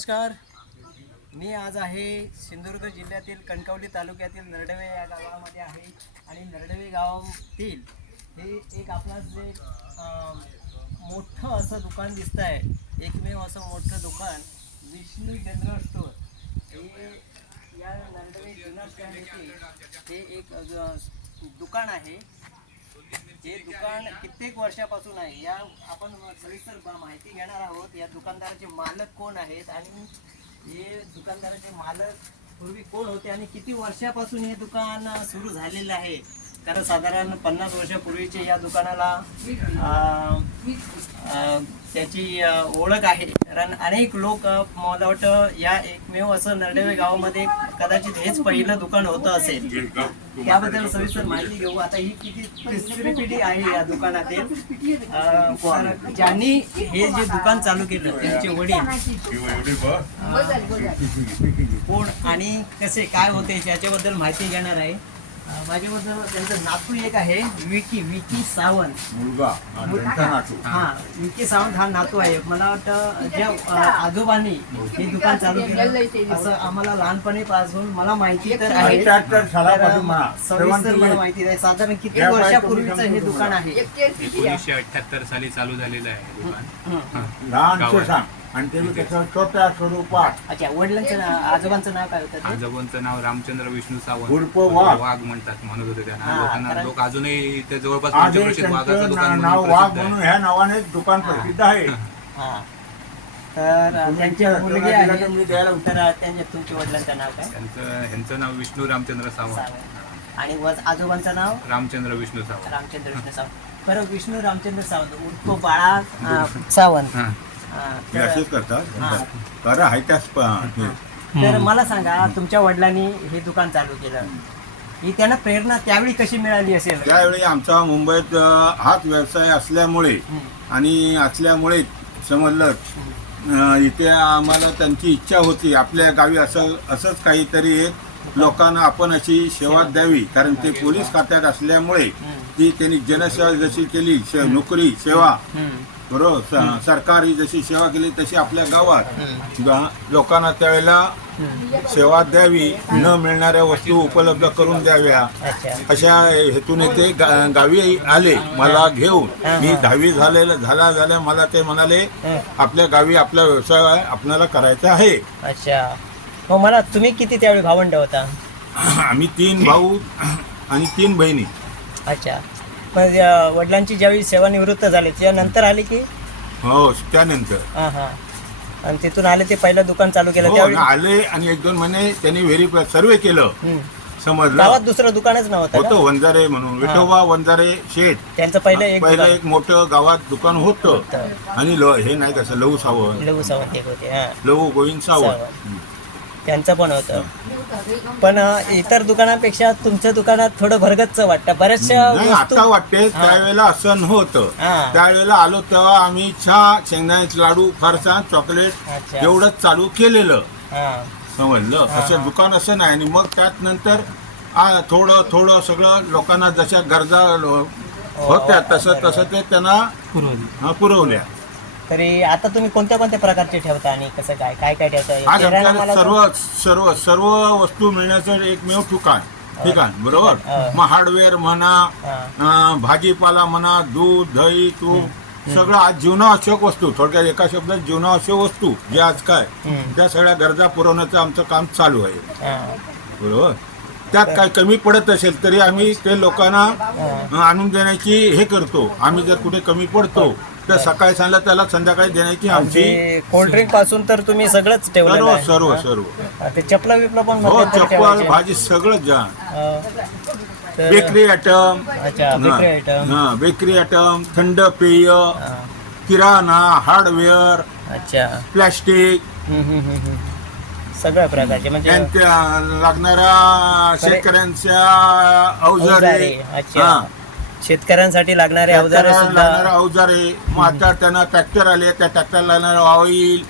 नमस्कार. मी आज आहे सिंधुदुर्ग जिल्ह्यातील कणकवली तालुक्यातील नरडवे या गावामध्ये आहे आणि नरडवे गावातील हे एक आपणास जे मोठं असं दुकान दिसतं आहे, एकमेव असं मोठं दुकान विष्णू जनरल स्टोर हे या नरडवे जुना स्टँड येथे हे एक दुकान आहे. हे दुकान कित्येक वर्षापासून आहे. या आपण सविस्तर माहिती घेणार आहोत. या दुकानदाराचे मालक कोण आहेत आणि हे दुकानदाराचे मालक पूर्वी कोण होते आणि किती वर्षापासून हे दुकान सुरू झालेलं आहे. कारण साधारण 50 वर्षापूर्वीचे या दुकानाला त्याची ओळख आहे. कारण अनेक लोक मला वाटतं या एकमेव असं नरडेवे गावामध्ये कदाचित हेच पहिलं दुकान होतं असेल. त्याबद्दल सविस्तर माहिती घेऊ. आता ही किती तिसरी पिढी आहे या दुकानातील. ज्यांनी हे जे दुकान चालू केलं त्यांचे वडील कोण आणि कसे काय होते याच्याबद्दल माहिती घेणार आहे. माझ्याबद्दल त्यांचं नातू एक आहे, विकी सावंत. विकी सावंत हा नातू आहे. मला वाटतं ज्या आजोबांनी हे दुकान चालू केलं असं आम्हाला लहानपणीपासून मला माहिती तर आहे. सविस्तर मला माहिती आहे. साधारण किती वर्षापूर्वीचं हे दुकान आहे? 1978 साली चालू झालेलं आहे दुकान. लहान आणि ते त्याचं छोट्या स्वरूपात. अच्छा, वडिलांचं आजोबांचं नाव काय होतं? आजोबांचं नाव रामचंद्र विष्णू सावंत उर्फ वाघ म्हणत होते त्यांना. लोकांना लोक अजूनही इथे जवळपास वाघाचं दुकान नाव वाघ म्हणून ह्या नावाने दुकान प्रसिद्ध आहे. तर त्यांच्या मुलगी आहे. तर त्यांच्या तुमच्या वडिलांचं नाव काय? ह्यांचं नाव विष्णू रामचंद्र सावंत आणि आजोबांचं नाव रामचंद्र विष्णू सावंत. रामचंद्र विष्णू सावंत. बरं, विष्णू रामचंद्र सावंत उर्फ बाळा सावंत असेच करतात. खरं आहे त्याच. तर मला सांगा, तुमच्या वडिलांनी हे दुकान चालू केलं, ही त्यांना प्रेरणा त्यावेळी कशी मिळाली असेल? त्यावेळी आमचा मुंबईत हाच व्यवसाय असल्यामुळे समजलं इथे आम्हाला त्यांची इच्छा होती आपल्या गावी असंच काहीतरी एक लोकांना आपण अशी सेवा द्यावी. कारण ते पोलीस खात्यात असल्यामुळे ती त्यांनी जनसेवा जशी केली, नोकरी सेवा बरोबर सरकारी जशी सेवा केली तशी आपल्या गावात लोकांना त्यावेळेला सेवा द्यावी, न मिळणाऱ्या वस्तू उपलब्ध करून द्याव्या अशा हेतून ते गावी आले मला घेऊन. मी 10वी झाल्या मला ते म्हणाले आपल्या गावी आपला व्यवसाय आपल्याला करायचा आहे. अच्छा, मग मला तुम्ही किती त्यावेळी भावंड होता? आम्ही 3 भाऊ आणि 3 बहिणी. अच्छा, मग वडिलांची ज्यावेळी सेवानिवृत्त झाले त्यानंतर आले की? हो, त्यानंतर. आणि तिथून आले ते पहिलं दुकान चालू केलं त्यावेळी आले आणि 1-2 महिने त्यांनी व्हेरीफाय सर्वे केलं. समजलं गावात दुसरं दुकानच नव्हतं वंजारे म्हणून, विठोबा वंजारे शेठ. त्यांचं पहिलं एक मोठं गावात दुकान होतं. आणि हे नाही कसं लहू सावंत एक होते, लहू गोविंद सावंत त्यांचं पण होतं. पण इतर दुकानांपेक्षा तुमच्या दुकानात थोडं भरगतच वाटतं बऱ्याचशा. आता वाटते त्यावेळेला असं नव्हतं. त्यावेळेला आलो तेव्हा आम्ही चहा, शेंगदाण्याचे लाडू, फरसाण, चॉकलेट एवढंच चालू केलेलं. समजलं, असं दुकान असं नाही. आणि मग त्यात नंतर थोडं सगळं लोकांना जशा गरजा होत्या तसं ते त्यांना पुरवल्या. तरी आता तुम्ही कोणत्या प्रकारचे ठेवता आणि कसं काय ठेवता? आज आपल्याला सर्व वस्तू मिळण्याचं एकमेव ठिकाण बरोबर. मग हार्डवेअर म्हणा, भाजीपाला म्हणा, दूध, दही, तूप, सगळं आज जीवनावश्यक वस्तू. थोडक्यात एका शब्दात जीवनावश्यक वस्तू जे आज काय त्या सगळ्या गरजा पुरवण्याचं आमचं काम चालू आहे. बरोबर. त्यात काय कमी पडत असेल तरी आम्ही ते लोकांना आणून देण्याची हे करतो. आम्ही जर कुठे कमी पडतो तर सकाळी सांगलं त्याला संध्याकाळी देण्याची आमची. कोल्ड्रिंक पासून तर तुम्ही सगळंच ठेवलं? सर्व ते चपला विपला पण? हो, चप्पल, भाजी सगळं जा. बेकरी आयटम, थंड पेय, किराणा, हार्डवेअर, प्लॅस्टिक, सगळ्या प्रकारचे म्हणजे लागणाऱ्या शेतकऱ्यांच्या अवजारे, शेतकऱ्यांसाठी लागणारे अवजारे. मग आता त्यांना ट्रॅक्टर आले, त्या ट्रॅक्टरला लागणारं ऑइल,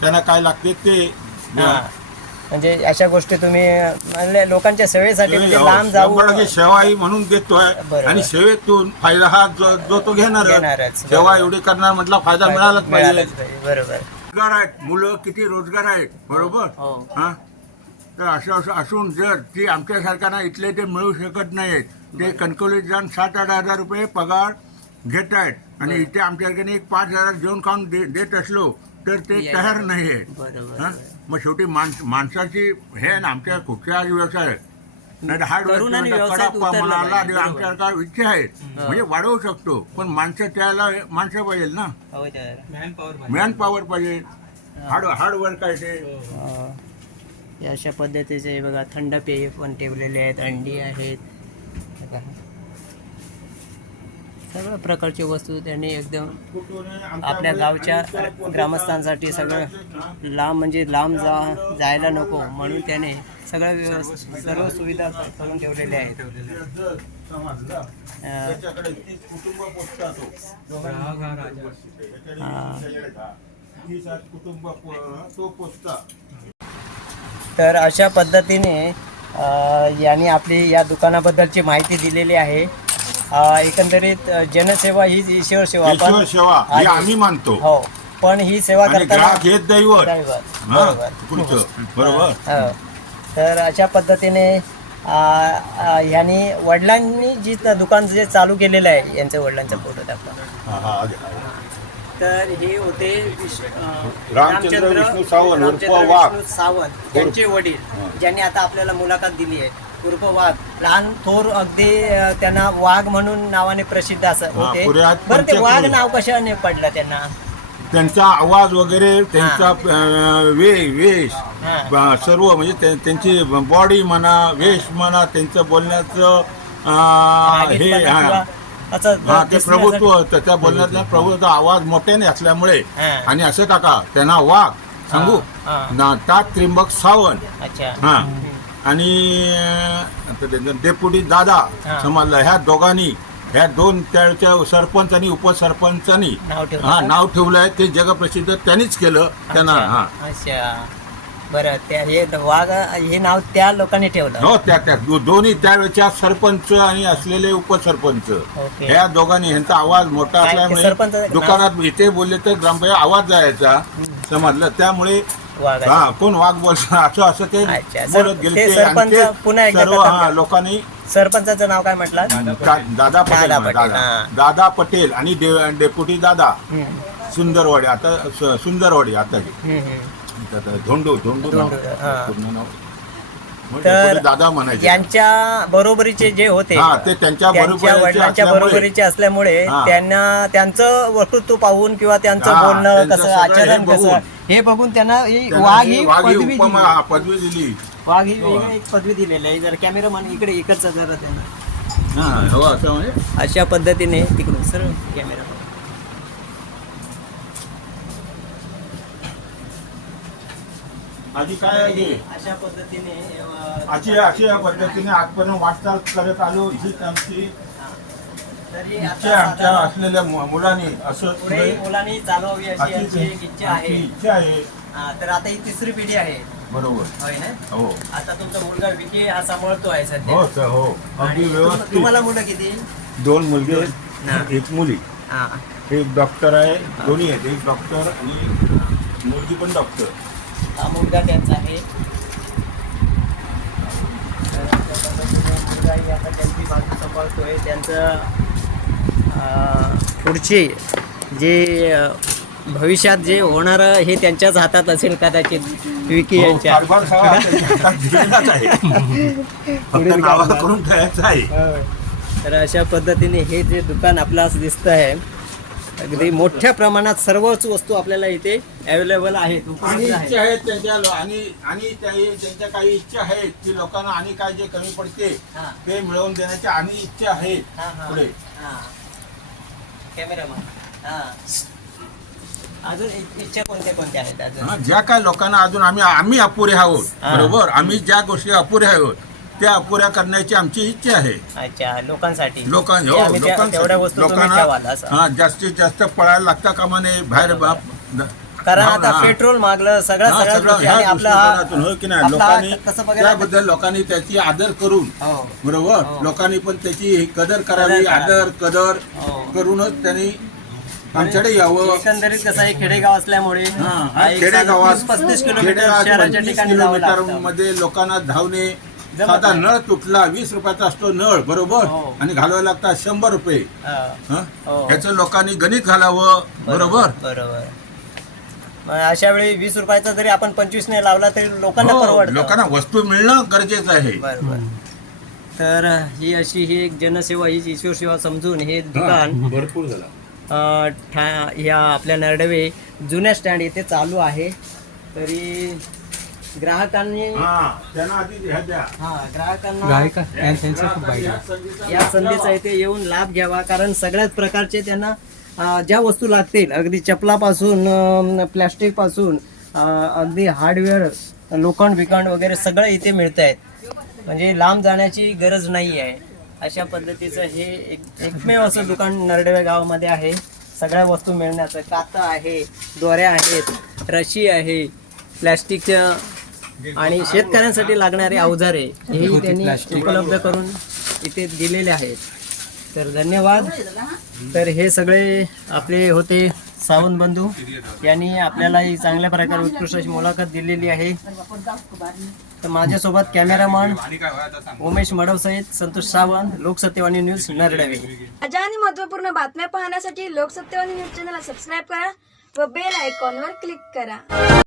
त्यांना काय लागते ते. म्हणजे अशा गोष्टी तुम्ही लोकांच्या सेवेसाठी म्हणजे लांब जाऊ सेवाही म्हणून देतोय. आणि सेवेतून फायदा हा जो तो घेणार. सेवा एवढी करणार म्हटलं फायदा मिळालाच पाहिजे. बरोबर. रोजगार आहेत, मुलं किती रोजगार आहेत, बरोबर. हो. हा, तर असं असून जर ती आमच्यासारख्यांना इथले ते मिळू शकत नाहीत, ते कणकवलीत जाऊन 7-8 हजार रुपये पगार घेत आहेत आणि इथे आमच्याकडे एक 5,000 जेवण खाऊन देत असलो तर ते तयार नाही आहे. बरोबर. मग शेवटी माणसाची हे आहे ना, आमच्या कुठच्या व्यवसाय नाही हार्ड तरुणांनी व्यवसायात उतरलं पाहिजे. आमच्याकडे इच्छा आहेत म्हणजे वाढवू शकतो, पण माणसं त्याला माणसं पाहिजे ना, हो तर. मॅन पॉवर पाहिजे, हार्ड वर्क आहे ते. हे अशा पद्धतीचे बघा थंड पेय पण ठेवलेले आहेत, अंडी आहेत, बघा. सगळ्या प्रकारची वस्तू त्यांनी एकदम आपल्या गावच्या ग्रामस्थांसाठी सगळं लांब म्हणजे लांब जायला नको म्हणून त्याने सगळं सर्व सुविधा करून ठेवलेल्या आहेत. तर अशा पद्धतीने यांनी आपली या दुकानाबद्दलची माहिती दिलेली आहे. एकंदरीत जनसेवा ही ईश्वर सेवा ईश्वर सेवा हे आम्ही मानतो. हो, पण ही सेवा आणि करताना ग्राहक हेच दैवत. बरोबर. पुढचं बरोबर. हो. तर अशा पद्धतीने ह्यांनी वडिलांनी जी दुकान जे चालू केलेलं आहे, यांच्या वडिलांचा फोटो दाखवा. तर हे होते रामचंद्र विष्णू सावंत उर्फ वाघ. सावंत यांचे वडील, ज्यांनी आता आपल्याला मुलाखत दिली आहे, उर्फ वाघ. लहान थोर अगदी त्यांना वाघ म्हणून नावाने प्रसिद्ध असं होते. बरं, ते वाघ नाव कशाने पडलं त्यांना? त्यांचा आवाज वगैरे, त्यांचा वेश सर्व म्हणजे त्यांची बॉडी म्हणा, वेश म्हणा, त्यांचं बोलण्याचं हे ते प्रभुत्व होतं. त्या बोलण्यातल्या प्रभुत्व आवाज मोठ्याने असल्यामुळे आणि असं टाका त्यांना वाघ सांगू नाटात त्रिंबक सावंत. हा, आणि त्यांचं डेप्युटी दादा समजलं. ह्या दोघांनी, ह्या दोन त्याच्या सरपंच आणि उपसरपंचांनी नाव ठेवलं आहे. ते जगप्रसिद्ध त्यांनीच केलं त्यांना. अच्छा, बरं. हे वाघ हे नाव त्या लोकांनी ठेवलं. हो, त्या दोन्ही त्यावेळेच्या सरपंच आणि असलेले उपसरपंच ह्या दोघांनी. ह्यांचा आवाज मोठा असल्यामुळे दुकानात इथे बोलले तर ग्रामपंचायत आवाज जायचा, समजलं. त्यामुळे कोण वाघ बोलतो असं ते बोलत गेले. सर्व लोकांनी. सरपंचाचं नाव काय म्हटलं? दादा पटेल. दादा पटेल आणि डेप्युटी दादा सुंदरवाडी. आता सुंदरवाडी आता धोंडू पूर्ण नाव तर दादा म्हणायचे. यांच्या बरोबरीचे जे होते ते त्यांच्या वडिलांच्या बरोबरीचे असल्यामुळे त्यांना त्यांचं वक्तृत्व पाहून किंवा त्यांचं बोलणं कसं, आचरण कसं हे बघून त्यांना वाघ ही पदवी दिली. वाघ ही वेगळी एक पदवी दिलेली आहे. जर कॅमेरामॅन इकडे एकच जरा त्यांना अशा पद्धतीने तिकडून सर्व कॅमेरा आधी काय आहे अशा पद्धतीने अशा पद्धतीने आजपर्यंत वाटचाल करत आलो. हीच आमची इच्छा आमच्या असलेल्या मुलांनी असं मुलांनी चालवावी अशी यांची एक इच्छा आहे. तर आता ही तिसरी पिढी आहे. बरोबर. होय ना? हो. आता तुमचा मुलगा विकी हा सांभाळतो आहे सध्या. हो सर, हो. अगदी व्यवस्थित. तुम्हाला मुलं किती? 2 मुलगे, 1 मुली. एक डॉक्टर आहे, दोन्ही आहेत. एक डॉक्टर आणि मुलगी पण डॉक्टर. हा मुलगा त्यांचा आहे. मुलगाही आता त्यांची बाजू सांभाळतोय. त्यांचं पुढचे जे भविष्यात जे होणार हे त्यांच्याच हातात असेल कदाचित, विकी यांच्या. तर अशा पद्धतीने हे जे दुकान आपल्याला दिसतं आहे, अगदी मोठ्या प्रमाणात सर्वच वस्तू आपल्याला इथे अवेलेबल आहेत, उपलब्ध इच्छा आहेत त्यांच्या आणि त्यांच्या काही इच्छा आहेत की लोकांना आणि काय जे कमी पडते ते मिळवून देण्याच्या आणि इच्छा आहेत. पुढे कॅमेरामॅन अजून इच्छा कोणत्या आहेत अजून? ज्या काय लोकांना अजून आम्ही अपुरे आहोत, बरोबर. आम्ही ज्या गोष्टी अपुऱ्या आहोत त्या अपुऱ्या करण्याची आमची इच्छा आहे. अच्छा, लोकांसाठी लोकांना जास्तीत जास्त पळायला लागता कामा नये बाहेर. कारण आता पेट्रोल मागलं लोकांनी त्याबद्दल लोकांनी त्याची आदर करून, बरोबर, लोकांनी पण त्याची कदर करावी. आदर कदर करूनच त्यांनी आमच्याकडे यावं. एकंदरीत कसं आहे, खेडेगाव असल्यामुळे हा, एक खेडेगावात 35 किलोमीटर खेडेगावात शहराच्या 25 ठिकाणी जावं किलोमीटर लागतं. मध्ये लोकांना धावणे, जमत साधा नाही. नळ तुटला 20 रुपयाचा असतो नळ, बरोबर, हो. आणि घालवायला लागतात 100 रुपये. हा. हं? हो. ह्याचं लोकांनी गणित घालावं, बरोबर. बरोबर. मग अशा वेळी 20 रुपयाचा जरी आपण 25 ने लावला तरी लोकांना हो, परवडतं. लोकांना वस्तू मिळणं गरजेचं आहे. बरोबर. तर ही अशी ही एक जनसेवा, ही ईश्वर सेवा समजून हे दुकान भरपूर झाला. ह्या आपल्या नरडवे जुन्या स्टँड येथे चालू आहे. तरी ग्राहकांनी त्यांना आधी ह्या द्या. ग्राहकांना या संधीचा इथे येऊन लाभ घ्यावा, कारण सगळ्याच प्रकारचे त्यांना ज्या वस्तू लागतील, अगदी चपलापासून प्लॅस्टिक पासून अगदी हार्डवेअर, लोखंड बिखंड वगैरे सगळं इथे मिळत आहेत. म्हणजे लांब जाण्याची गरज नाही आहे. अशा पद्धतीचं हे एकमेव असं दुकान नरडवे गावामध्ये आहे. सगळ्या वस्तू मिळण्याचं, कातं आहे, दोऱ्या आहेत, रशी आहे, प्लॅस्टिकच्या आणि शेतकऱ्यांसाठी लागणारे अवजारे हेही त्यांनी उपलब्ध करून इथे दिलेले आहेत. तर धन्यवाद. तर हे सगळे आपले होते सावंत बंधू, यांनी आपल्याला ही चांगल्या प्रकारे उत्कृष्ट अशी मुलाखत दिलेली आहे. तर माझ्यासोबत कॅमेरामन उमेश मडव सहित संतोष सावंत, लोकसत्यवाणी न्यूज नरडवे. ताज्या आणि महत्त्वपूर्ण बातम्या पाहण्यासाठी लोकसत्यवाणी न्यूज चॅनलला सबस्क्राईब करा व बेल आयकॉनवर क्लिक करा.